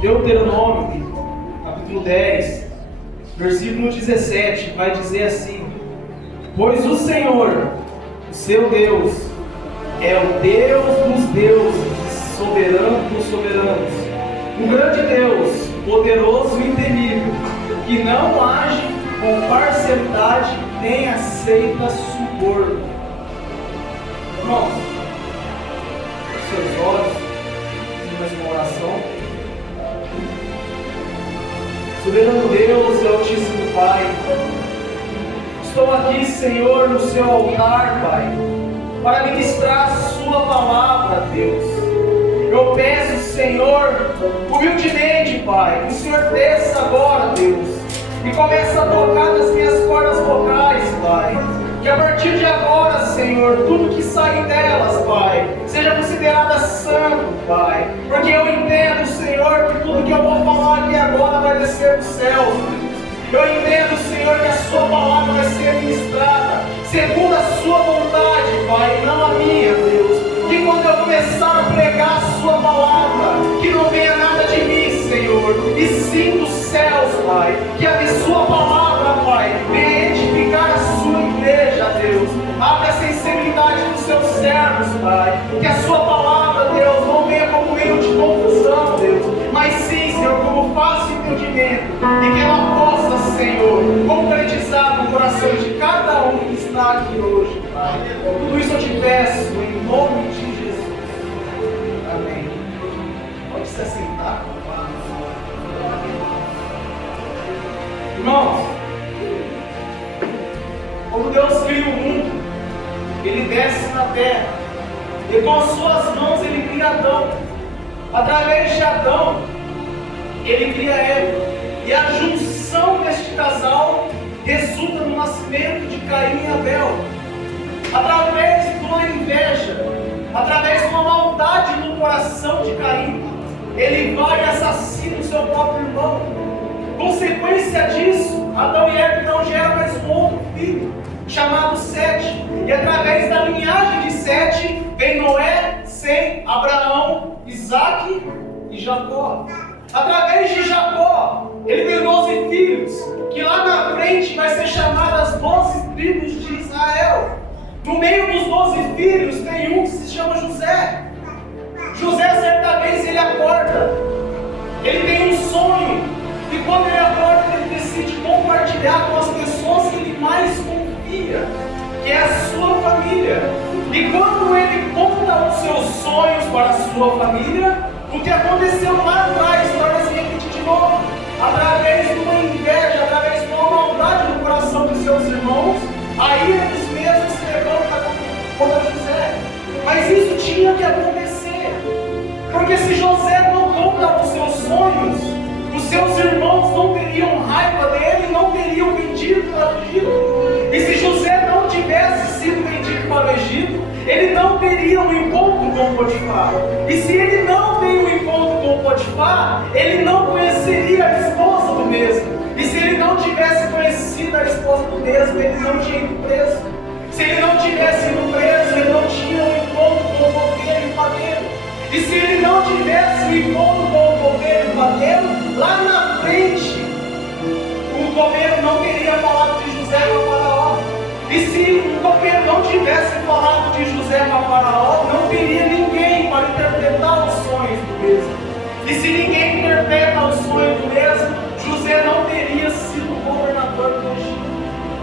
Deuteronômio, capítulo 10, versículo 17, vai dizer assim: pois o Senhor, o seu Deus, é o Deus dos deuses, soberano dos soberanos, um grande Deus, poderoso e temível, que não age com parcialidade nem aceita suborno. Irmãos, os seus olhos, mais uma oração. Soberano Deus e Altíssimo Pai, estou aqui, Senhor, no seu altar, Pai, para ministrar a sua palavra, Deus. Eu peço, Senhor, humildemente, Pai, que o Senhor desça agora, Deus, e comece a tocar nas minhas cordas vocais, Pai. Que a partir de agora, Senhor, tudo que sair delas, Pai, seja considerada santo, Pai. Porque eu entendo, Senhor, que tudo que eu vou falar aqui agora vai descer dos céus. Eu entendo, Senhor, que a sua palavra vai ser ministrada segundo a sua vontade, Pai, e não a minha, Deus. Que quando eu começar a pregar a sua palavra, que não venha nada de mim, Senhor, e sim dos céus, Pai. Que a sua palavra, Pai, venha edificar a sua igreja, Deus. Abre a sensibilidade dos seus servos, Pai. Que a sua palavra, Deus, não venha como meio de confusão, Deus, mas sim, Senhor, como fácil entendimento. E que ela possa, Senhor, concretizar no coração de cada um que está aqui hoje, Pai. Tudo isso eu te peço em nome de Jesus. Amém. Pode se assentar, Pai. Irmãos, quando Deus cria o mundo, Ele desce na terra, e com as suas mãos Ele cria Adão. Através de Adão, Ele cria Eva, e a junção deste casal resulta no nascimento de Caim e Abel. Através de uma inveja, através de uma maldade no coração de Caim, ele vai e assassina o seu próprio irmão. Consequência disso, Adão e Eva não geram mais um outro filho, chamado Sete. E através da linhagem de Sete, vem Noé, Sem, Abraão, Isaque e Jacó. Através de Jacó, ele tem 12 filhos, que lá na frente vai ser chamadas 12 tribos de Israel. No meio dos 12 filhos tem um que se chama José. José, certa vez, ele acorda, ele tem um sonho, e quando ele acorda, ele decide compartilhar com as pessoas que ele mais confia, que é a sua família. E quando ele conta os seus sonhos para a sua família, o que aconteceu lá atrás torna-se repetir de novo, através de uma inveja, através de uma maldade no coração dos seus irmãos. Aí eles mesmos se levantam contra José. Mas isso tinha que acontecer, porque se José não conta os seus sonhos, os seus irmãos não teriam raiva dele e não teriam vendido para o Egito. E se José não tivesse sido vendido para o Egito, ele não teria um encontro com Potifar. E se ele não tem um encontro com Potifar, ele não conheceria a esposa do mesmo. E se ele não tivesse conhecido a esposa do mesmo, ele não tinha ido preso. Se ele não tivesse ido preso, ele não tinha um encontro com o copeiro e o padeiro. E se ele não tivesse um encontro com o copeiro e o padeiro, lá na frente, o copeiro não teria falado de José para Faraó. E se o copeiro não tivesse falado de José para Faraó, não teria ninguém para interpretar os sonhos do mesmo. E se ninguém interpreta os sonhos do mesmo, José não teria sido governador do Egito.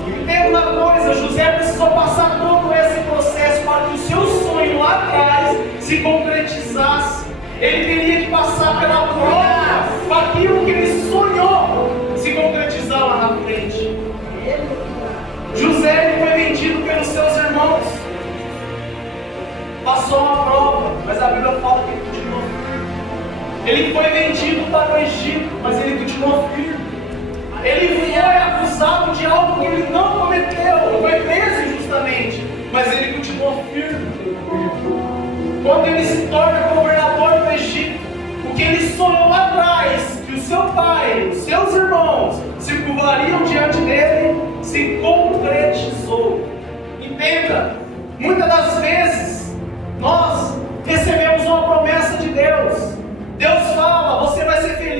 Entenda uma coisa, José precisou passar todo esse processo para que o seu sonho lá atrás se concretizasse. Ele teria que passar pela prova para aquilo que ele sonhou se concretizar lá na frente. José, ele foi vendido pelos seus irmãos. Passou uma prova, mas a Bíblia fala que ele continuou firme. Ele foi vendido para o Egito, mas ele continuou firme. Ele foi acusado de algo que ele não cometeu, foi preso injustamente, mas ele continuou firme. Quando ele se torna governador do Egito, o que ele sonhou lá atrás, que o seu pai, os seus irmãos se curvariam diante dele, se concretizou. Entenda, muitas das vezes nós recebemos uma promessa de Deus. Deus fala, você vai ser feliz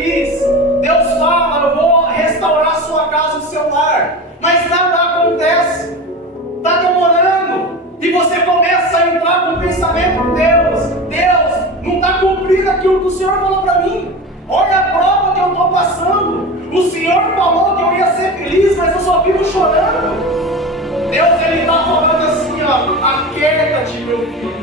Olha a prova que eu estou passando. O Senhor falou que eu ia ser feliz, mas eu só vivo chorando. Deus, Ele está falando assim, ó, aquieta-te, meu filho,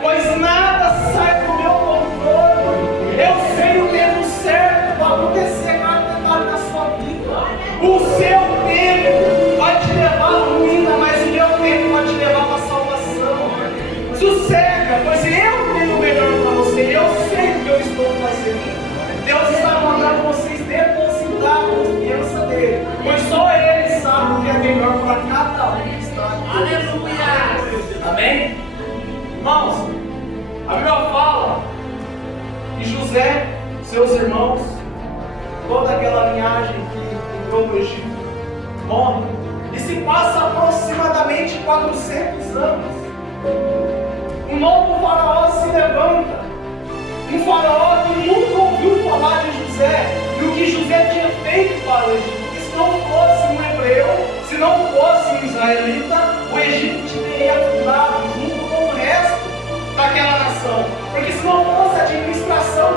pois nada sai do meu controle. Eu sei o tempo certo para acontecer cada detalhe da sua vida. O seu tempo vai te levar à ruína, mas o meu tempo vai te levar para a salvação. Sossega, pois eu tenho o melhor para você. Eu sei o que eu estou fazendo. Deus está mandando vocês depositar a confiança dele, pois só Ele sabe o que é melhor para cada um que está aqui. Aleluia! Amém? Irmãos, a Bíblia fala que José, seus irmãos, toda aquela linhagem que entrou no Egito, morre, e se passa aproximadamente 400 anos. Um novo faraó se levanta. Um faraó que nunca ouviu falar de José e o que José tinha feito para o Egito. Porque se não fosse um hebreu, se não fosse um israelita, o Egito teria fundado junto com o resto daquela nação. Porque se não fosse a administração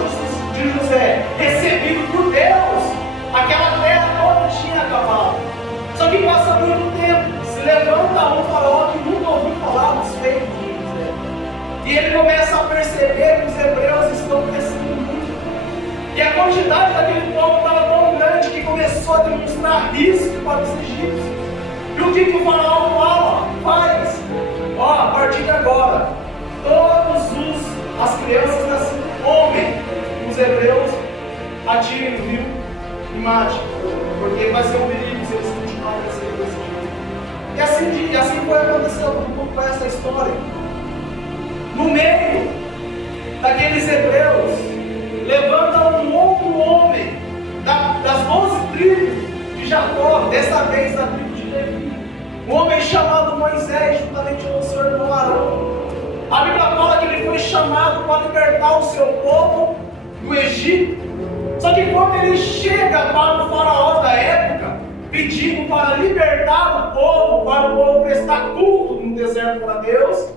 de José recebido por Deus, aquela terra toda tinha acabado. Só que passa muito tempo, se levanta um faraó que nunca ouviu falar dos feitos de José. E ele começa a perceber que os hebreus estão crescendo muito. E a quantidade daquele povo estava tão grande que começou a demonstrar risco para os egípcios. E o que o faraó fala? Faz. Ó, a partir de agora, as crianças nascidas homem, os hebreus atirem no rio e matem. Porque vai ser um perigo se eles continuarem crescendo desse jeito. E assim foi acontecendo com essa história. No meio daqueles hebreus, levanta um outro homem das 12 tribos de Jacó, dessa vez da tribo de Levi. Um homem chamado Moisés, juntamente com o seu irmão Arão. A Bíblia fala que ele foi chamado para libertar o seu povo do Egito. Só que quando ele chega para o faraó da época, pedindo para libertar o povo, para o povo prestar culto no deserto para Deus,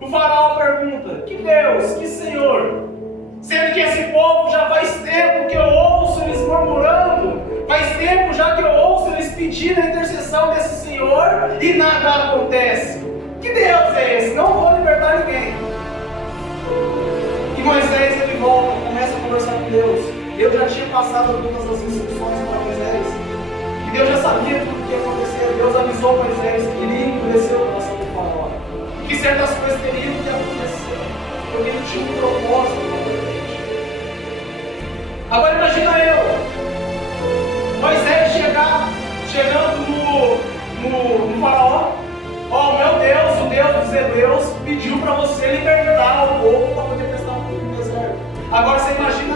o faraó pergunta: que Deus, que Senhor? Sendo que esse povo já faz tempo que eu ouço eles murmurando, faz tempo já que eu ouço eles pedindo a intercessão desse Senhor e nada acontece. Que Deus é esse? Não vou libertar ninguém. E Moisés ele volta, começa a conversar com Deus. Deus já tinha passado todas as instruções para Moisés. E Deus já sabia tudo o que ia acontecer. Deus avisou Moisés que iria endurecer o coração do faraó. Que certas coisas teriam que acontecer, porque ele tinha um propósito diferente. Agora imagina Moisés chegando no faraó. Ó, meu Deus, o Deus dos hebreus pediu para você libertar o povo para poder prestar um culto no deserto. Agora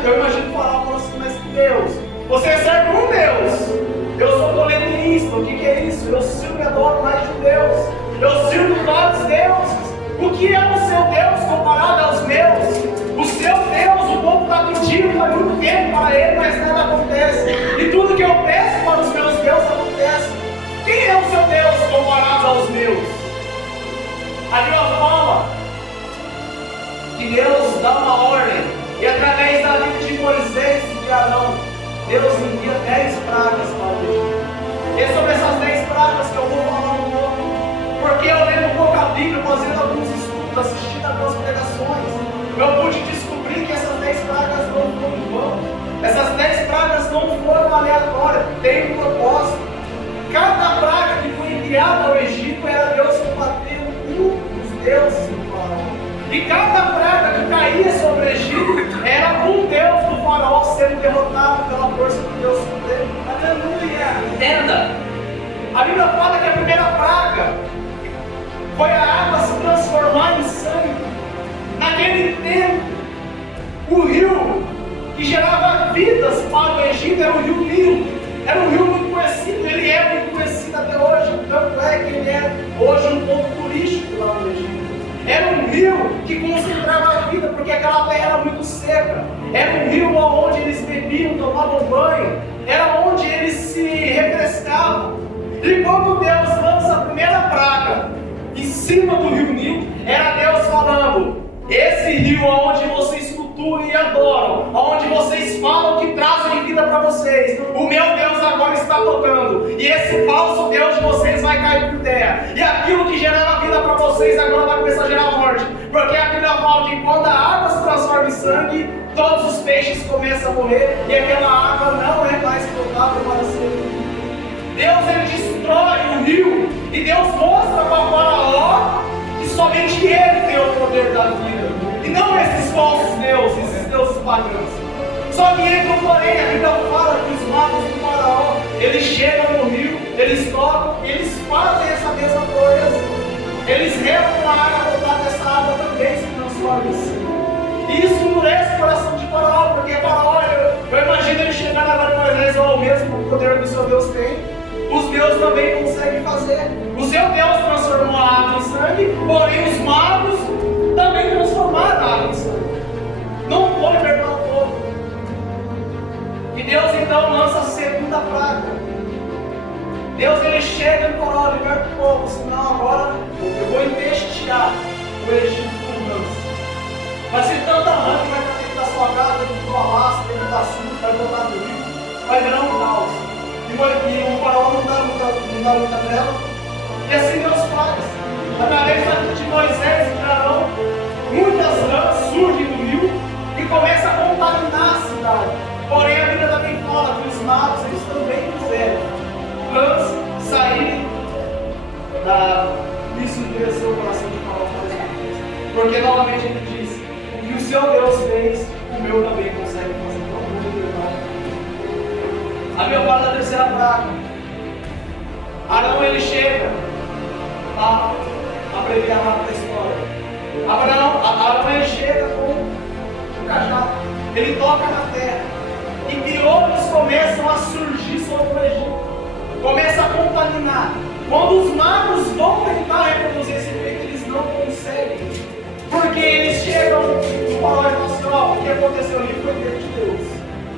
eu imagino o faraó falando assim: mas que Deus? Você serve um Deus. Eu sou polineísta, o que é isso? Eu sirvo e adoro mais de um Deus. Eu sirvo vários deuses. O que é o seu Deus comparado aos meus? O seu Deus, o povo está pedindo há muito tempo para ele, mas nada acontece. E tudo que eu peço para os meus deuses acontece. Quem é o seu Deus comparado aos meus? A Bíblia fala que Deus dá uma ordem, e através da vida de Moisés e de Arão, Deus envia 10 pragas para o Egito. E é sobre essas 10 pragas que eu vou falar um pouco, porque eu lendo um pouco a Bíblia, fazendo alguns estudos, assistindo algumas pregações, eu pude descobrir que essas 10 pragas não foram em vão. Essas 10 pragas não foram aleatórias, tem um propósito. Cada praga que foi enviada ao Egito era Deus combatendo os deuses do faraó. E cada praga que caía sobre o Egito era um deus do faraó sendo derrotado pela força do Deus supremo. Aleluia! Entenda! A Bíblia fala que a primeira praga foi a água se transformar em sangue. Naquele tempo, o rio que gerava vidas para o Egito era o rio Nilo. Era um rio muito conhecido, ele é muito conhecido até hoje, tanto é que ele é hoje um ponto turístico lá no Egito. Era um rio que concentrava a vida, porque aquela terra era muito seca. Era um rio onde eles bebiam, tomavam banho, era onde eles se refrescavam. E quando Deus lança a primeira praga em cima do rio Nilo, era Deus falando: esse rio onde vocês cultuam e adoram, onde vocês falam que E esse falso Deus de vocês vai cair por terra. E aquilo que gerava vida para vocês agora vai começar a gerar morte. Porque a Bíblia fala que quando a água se transforma em sangue, todos os peixes começam a morrer. E aquela água não é mais potável para ser. Deus, ele destrói o rio. E Deus mostra para o Faraó que somente ele tem o poder da vida. E não esses falsos deuses, esses deuses pagãos. Só que entra um porém, a Bíblia fala que os magos do Faraó, eles chegam no rio, eles tocam, eles fazem essa mesma coisa. Eles regam a água, botar dessa água também se transforma em sangue. E isso endurece o coração de Faraó, porque Faraó, eu imagino ele chegando agora em Moisés, o mesmo poder que o seu Deus tem, os deuses também conseguem fazer. O seu Deus transformou a água em sangue, porém os magos também transformaram a água em sangue. Não pode libertar o povo. E Deus então lança a segunda praga. Deus ele chega e fala: liberta o povo, senão agora eu vou investigar o Egito com dança. Vai ser tanta rã que vai estar dentro da sua casa, dentro do palácio, dentro da sua, vai botar no rio, vai virar um caos. E o Faraó não dá luta dela. E assim Deus faz. Através de Moisés e de Arão, muitas rãs surgem do rio e começam a contaminar a cidade. Porém, a Bíblia também fala que os magos, eles também fizeram rãs saírem isso endureceu o coração de Faraó. Porque novamente ele diz: o que o seu Deus fez, o meu também consegue fazer. A Bíblia fala da terceira praga. Arão ele chega a abreviar rápido a história. Arão ele chega com o cajado, ele toca na terra. E piolhos começam a surgir sobre o Egito, começa a contaminar. Quando os magos vão tentar reproduzir esse efeito, eles não conseguem, porque eles chegam no Faraó e falam assim: ó, o que aconteceu ali foi Deus de Deus,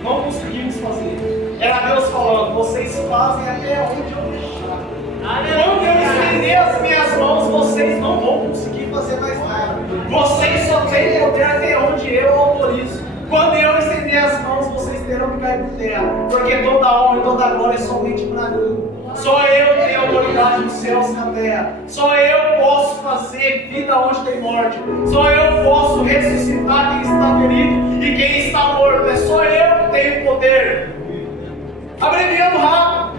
não conseguimos fazer. Era Deus falando: vocês fazem até onde eu deixar. Quando eu estender as minhas mãos, vocês não vão conseguir fazer mais nada. Vocês só têm poder até onde eu autorizo. Quando eu estender as mãos, vocês terão que cair por terra, porque toda a honra e toda a glória é somente para mim. Só eu tenho autoridade nos céus e na terra. Só eu posso fazer vida onde tem morte. Só eu posso ressuscitar quem está ferido e quem está morto. É só eu que tenho poder. Abreviando rápido,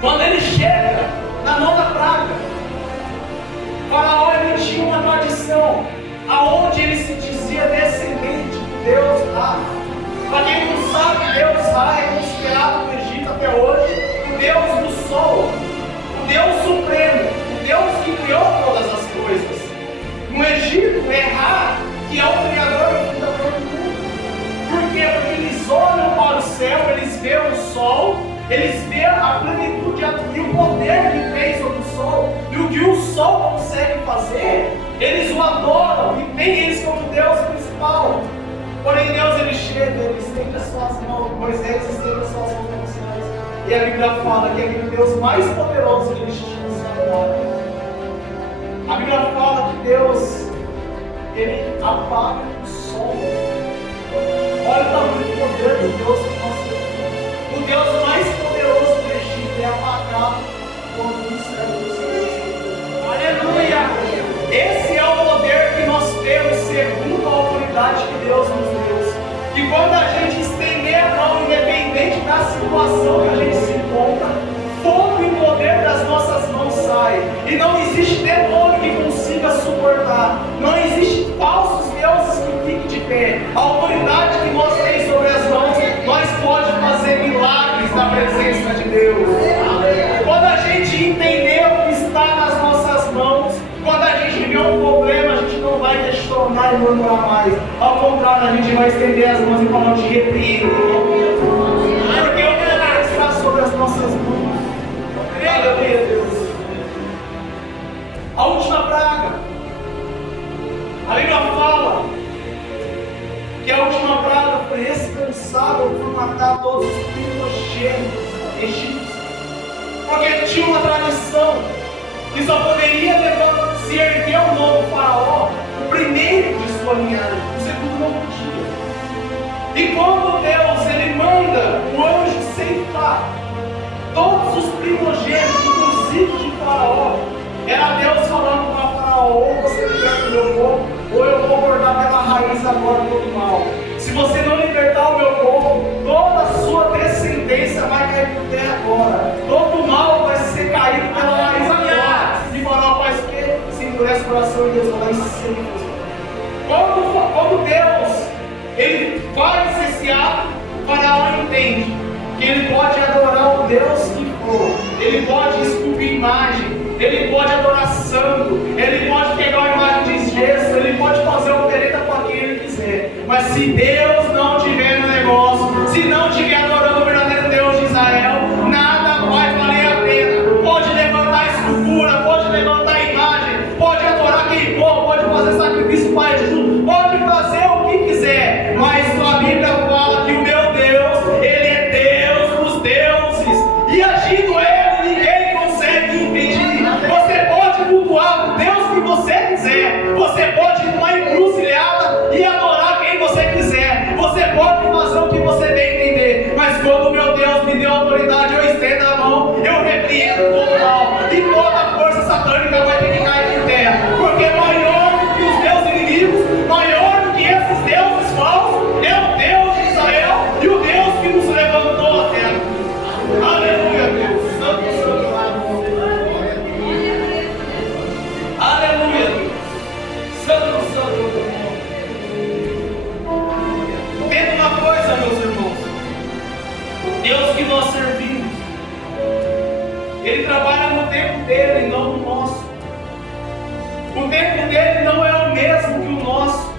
quando ele chega na nona praga, Faraó ele tinha uma tradição aonde ele se dizia descendente de Deus Ra. Para quem não sabe, Deus Ra é considerado no Egito até hoje o Deus do sol, o Deus supremo, o Deus que criou todas as coisas. No Egito é Ra que é o criador e o fundador do mundo. Por quê? Porque eles olham para o céu, eles veem o sol, eles veem a plenitude e o poder que tem sobre o sol, e o que o sol consegue fazer, eles o adoram e têm eles como Deus principal. Porém Deus ele chega, ele estende as suas mãos, Moisés estende as suas mãos nos céus, e a Bíblia fala que é aquele Deus mais poderoso que eles tinham saudade. A Bíblia fala que Deus ele apaga o sol. Olha o tamanho do poder de Deus que nós temos. O Deus mais poderoso do Egito é apagado quando o céu dos céus. Aleluia! Esse é o poder que nós temos segundo a autoridade que Deus nos deu. Que quando a gente estender a mão, independente da situação que a gente se encontra, fogo e poder das nossas mãos sai. E não existe demônio que consiga suportar. Não existe falsos deuses que fiquem de pé. A autoridade que nós temos sobre as mãos, nós podemos fazer milagres na presença de Deus. Quando a gente entender o que está nas nossas mãos, quando a gente vê um problema, a gente não vai questionar e murmurar mais. Ao contrário, a gente vai estender as mãos e falar: de repreender. Porque o milagre está sobre as nossas mãos. Aleluia, Deus. A última praga. A Bíblia fala que a última praga foi responsável por matar todos os primogênitos egípcios. Porque tinha uma tradição que só poderia se erguer o novo faraó, o primeiro de sua linhagem, o segundo não podia. E quando Deus ele manda o anjo ceifar todos os agora todo mal. Se você não libertar o meu povo, toda a sua descendência vai cair por terra agora. Todo mal vai ser caído pela raiz agora. E Faraó faz o quê? Se endurece o coração de Deus, vai lá e se quando Deus ele faz esse ato, Faraó entende que ele pode adorar o Deus que for, ele pode esculpir imagem, ele pode adorar santo, ele pode pegar uma imagem de gesso, ele pode fazer oferenda para quem ele quiser, mas se Deus não tiver no negócio, se não estiver adorando o verdadeiro Deus de Israel, nada vai valer a pena. Pode levantar escultura, pode levantar imagem, pode adorar quem for, pode fazer sacrifício para Jesus, pode fazer o que quiser, mas a Bíblia fala que o meu Deus, ele é Deus dos deuses, e agindo ele, ninguém consegue impedir. Você pode cultuar o Deus que você quiser, você pode ir numa encruzilhada e adorar quem você quiser, você pode fazer o que você bem entender, mas quando o meu Deus me deu autoridade, eu estendo a mão, eu repreendo todo mal, e toda força satânica vai ter que cair de terra, porque maior do que os meus inimigos, maior do que esses deuses falsos, é o Deus de Israel e o Deus que nos levantou à terra. Aleluia, Deus. Santo, santo, aleluia, Deus. Santo, santo. Entenda uma coisa, meus irmãos. Deus que nós servimos, Ele trabalha no tempo dele, não no nosso. O tempo dele não é o mesmo que o nosso.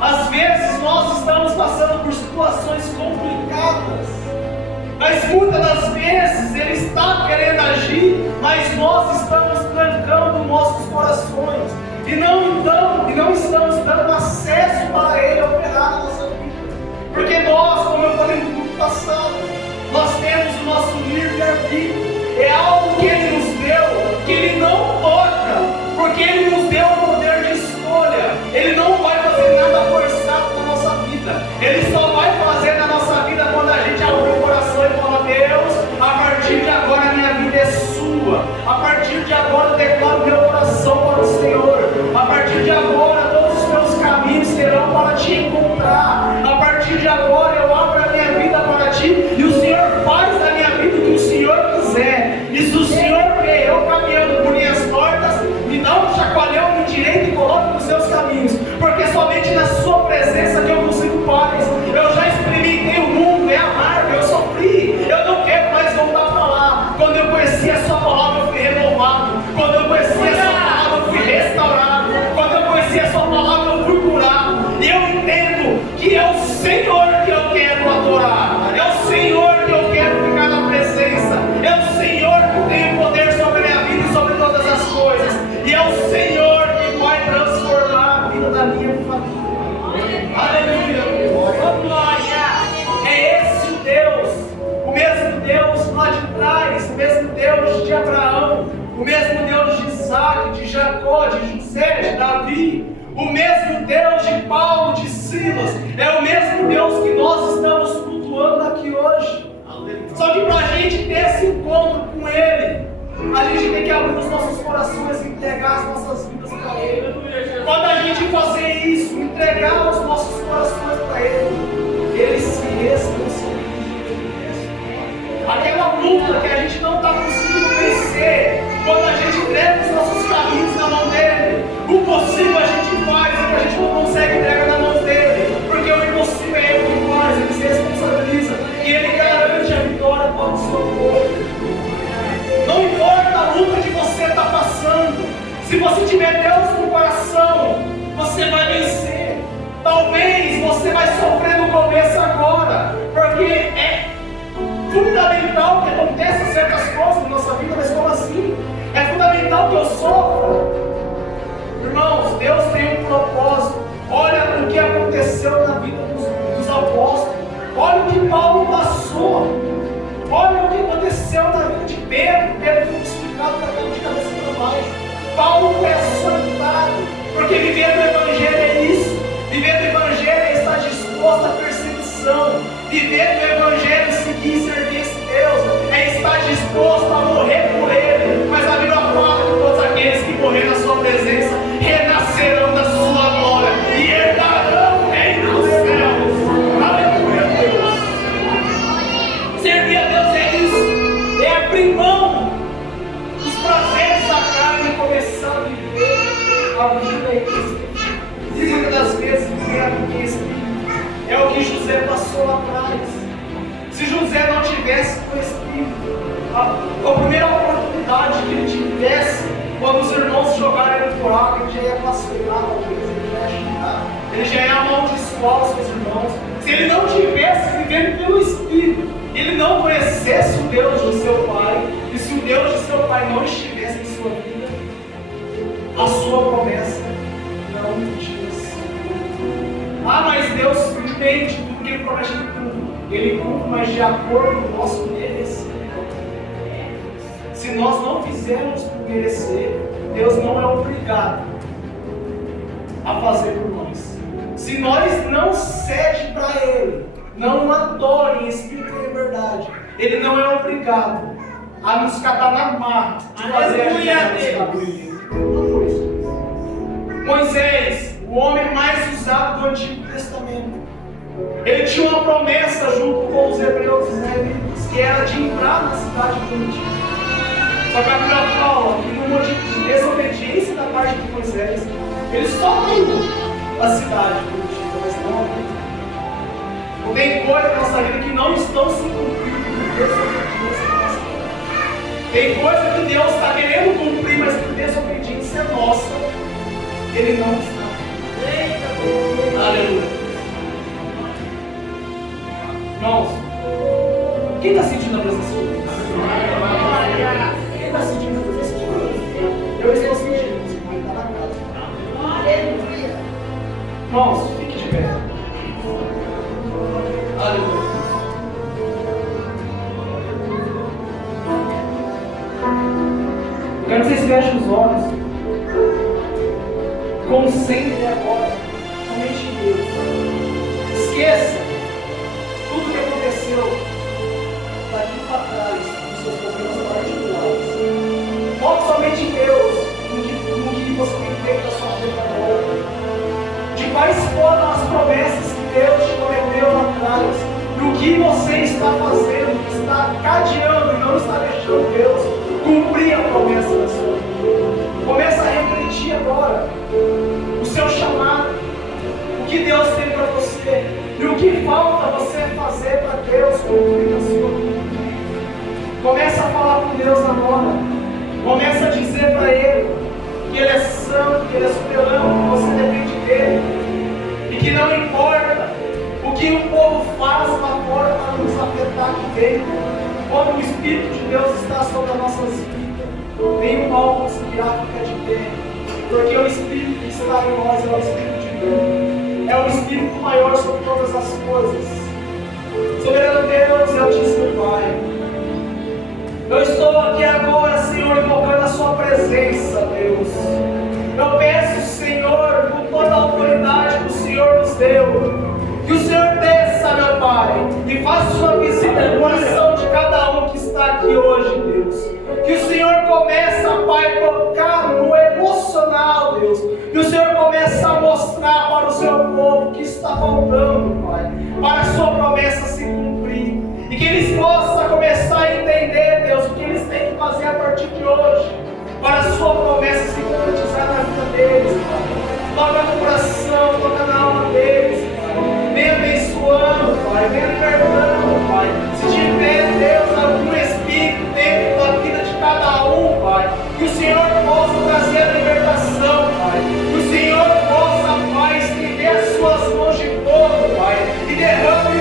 Às vezes nós estamos passando por situações complicadas, mas muitas das vezes Ele está querendo agir, mas nós estamos trancando nossos corações e não estamos dando acesso para Ele operar na nossa vida. Porque nós, como eu falei no culto passado, nós temos o nosso livre-arbítrio. É algo que Ele nos deu, que Ele não toca, porque Ele nos deu o poder de escolha. Ele não vai fazer nada forçado na nossa vida. Ele só vai fazer na nossa vida quando a gente abrir o coração e falar: Deus, a partir de agora a minha vida é sua. A partir de agora eu declaro meu coração para o Senhor. A partir de agora todos os meus caminhos serão para te encontrar. A partir de agora eu abro a minha vida para ti e o Senhor faz da minha vida o que o Senhor quiser. E se o Senhor vê eu caminhando por linhas tortas, me dá um chacoalhão no direito e coloque nos seus caminhos, porque somente na sua presença que eu consigo paz. Eu já experimentei o mundo, é amargo, eu sofri, eu não quero mais voltar para lá. Quando eu conheci a sua palavra eu fui renovado, quando eu conheci a sua palavra eu fui restaurado, quando eu conheci a sua palavra eu fui curado, e eu entendo que é o Senhor que eu quero adorar, é o Senhor que eu quero ficar na presença, é o Senhor que tem o poder sobre a minha vida e sobre todas as coisas, e é o Senhor que vai transformar a vida da minha família. Aleluia! É esse o mesmo Deus lá de trás, o mesmo Deus de Abraão, o mesmo Deus de Isaac, de Jacó, de José, de Davi, o mesmo Deus de Paulo, de Silas, é o mesmo Deus que nós estamos cultuando aqui hoje. Só que para a gente ter esse encontro com Ele, a gente tem que abrir os nossos corações e entregar as nossas vidas para Ele. Quando a gente fazer isso, entregar os nossos corações para Ele, Ele se responsabiliza. Aquela luta que a gente não está conseguindo vencer, quando a gente entrega os nossos caminhos na mão dele, o possível a gente faz, o que a gente não consegue entregar na mão dele, porque o impossível é Ele que faz, Ele se responsabiliza e Ele garante a vitória para o seu povo. Não importa a luta que você está passando, se você tiver Deus no coração, você vai vencer. Talvez você vai sofrer no começo agora, porque é fundamental que aconteçam certas coisas na nossa vida, mas como assim? É fundamental que eu sofra. Irmãos, Deus tem um propósito. Olha o que aconteceu na vida dos apóstolos. Olha o que Paulo passou. Olha o que aconteceu na vida de Pedro. Pedro foi crucificado de cabeça para baixo. Paulo foi açoitado. Porque viver no Evangelho é isso. Viver no Evangelho é estar disposto à perseguição. Viver no Evangelho, seguir e servir esse Deus, é estar disposto a morrer por Ele. Mas a Bíblia fala que todos aqueles que morreram na sua presença renascerão da sua glória e herdarão em espírito. É o que José passou lá atrás. Se José não tivesse o espírito, a primeira oportunidade que ele tivesse, quando os irmãos jogaram ele no buraco, ele já ia blasfemar, talvez, ele já ia xingar, ele já ia amaldiçoar os seus irmãos. Se ele não tivesse vivendo pelo Espírito, ele não conhecesse o Deus de seu pai, e se o Deus de seu pai não estivesse em sua vida, a sua promessa não tinha sido. Ah, mas Deus entende tudo que ele promete de tudo. Ele cumpre, mas de acordo com o nosso merecimento. Se nós não fizermos por merecer, Deus não é obrigado a fazer por nós. Se nós não cede para Ele, não o adore em espírito e em verdade, Ele não é obrigado a nos catar na marra de fazer a gente. Moisés, o homem mais usado do Antigo Testamento, ele tinha uma promessa junto com os hebreus israelitas, que era de entrar na cidade prometida. Só que a Bíblia fala que numa de desobediência da parte de Moisés, ele só viu a cidade prometida, mas não abriu. Não tem coisa na nossa vida que não estão se cumprindo por desobediência da nossa vida. Tem coisa que Deus está querendo cumprir, mas por desobediência nossa, Ele não está. Aleluia. Irmãos, quem está sentindo a presença de Deus? Quem está sentindo a presença de Deus? Eu estou sentindo, você pode estar na casa. Aleluia. Irmãos, fique de pé. Aleluia. Eu quero que vocês fechem os olhos. Concentre agora somente em Deus. Esqueça tudo que aconteceu daqui para trás, nos seus problemas particulares. Foque somente em Deus, no que você tem feito da sua vida agora. De quais foram as promessas que Deus te prometeu lá atrás. E o que você está fazendo, está cadeando e não está deixando Deus cumprir a promessa da sua vida. Começa a refletir agora o seu chamado, o que Deus tem para você. E o que falta você fazer para Deus cumprir a sua vida? Começa a falar com Deus agora. Começa a dizer para Ele que Ele é santo, que Ele é soberano, que você depende dEle. E que não importa o que o povo faz lá fora para nos afetar aqui dentro. Quando o Espírito de Deus está sobre as nossas vidas, nenhum mal conseguirá ficar de pé. Porque o Espírito que está em nós é o Espírito de Deus. É o Espírito maior sobre todas as coisas. Soberano Deus, Altíssimo Pai, eu estou aqui agora, Senhor, invocando a Sua presença, Deus. Eu peço, Senhor, com toda a autoridade que o Senhor nos deu, que o Senhor desça, meu Pai, e faça Sua visita no coração de cada um que está aqui hoje, Deus. Que o Senhor começa, Pai, a tocar no emocional, Deus. Que o Senhor começa a mostrar para o seu povo que está faltando, Pai, para a Sua promessa se cumprir. E que eles possam começar a entender, Deus, o que eles têm que fazer a partir de hoje, para a Sua promessa se concretizar na vida deles, Pai. Toca no coração, toca na alma deles, Pai. Vem abençoando, Pai. Vem libertando, Pai. Se tiver, Deus, algum espírito dentro da vida de cada um, Pai, que o Senhor possa trazer a libertação, Pai. Que o Senhor possa, Pai, estender as Suas mãos de fogo, Pai, e derrame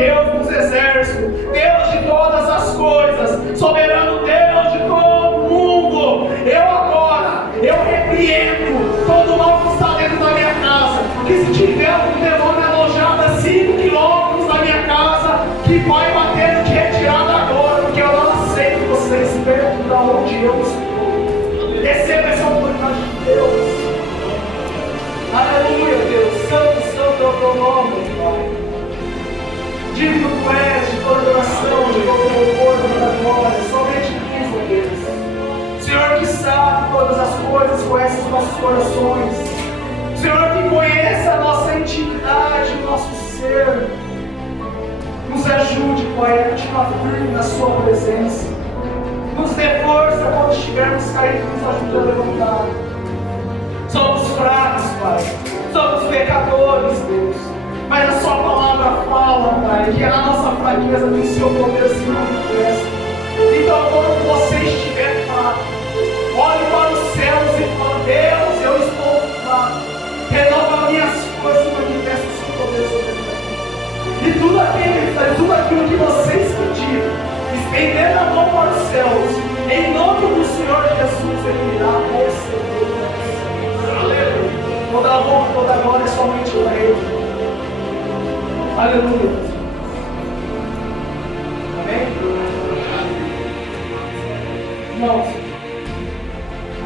Deus dos exércitos, Deus de todas as coisas, soberano Deus de todo o mundo. Eu repreendo todo o mal que está dentro da minha casa, que se tiver um demônio alojado a 5 quilômetros da minha casa, que vai bater de retirada agora, porque eu não aceito vocês perto da onde eu estou. Receba essa autoridade de Deus. Aleluia, Deus. Santo, santo é o teu nome, Pai. Digno tu és de toda adoração, de todo louvor, de toda glória. Somente tu, ó Deus. Senhor que sabe todas as coisas, conhece os nossos corações. Senhor que conhece a nossa intimidade, o nosso ser. Nos ajude, Pai, a continuar firme na sua presença. Nos dê força quando estivermos caídos, nos ajude a levantar. Somos fracos, Pai. Somos pecadores, Deus. Mas a sua palavra fala, Pai, que na nossa fraqueza tem o seu poder se manifesta. Então, quando você estiver fraco, olhe para os céus e fale: Deus, eu estou fraco. Renova minhas forças e manifesta o seu poder sobre mim. E tudo aquilo que vocês pediram, estendendo a mão para os céus, em nome do Senhor Jesus, Ele irá receber. Aleluia. Toda a honra, toda a glória é somente para Ele. Aleluia. Amém? Irmãos,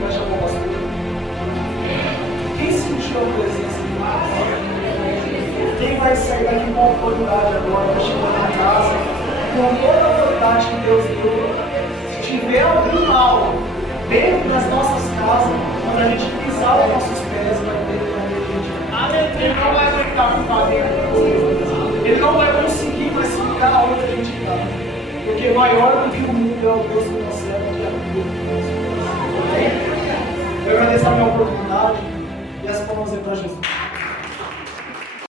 fecha a boca, pastor. Quem sentiu a presença de Deus? Quem vai sair daqui com autoridade agora, vai chegar na casa, com toda a autoridade que Deus deu? Se tiver algum mal dentro das nossas casas, quando a gente pisar os nossos pés, vai ter. Ele não vai aguentar ficar dentro. Ele não vai conseguir mais ficar onde a gente está. Porque maior do que o mundo é o Deus que nós servos, que é o Deus. Eu agradeço a minha oportunidade e as palmas aí para Jesus.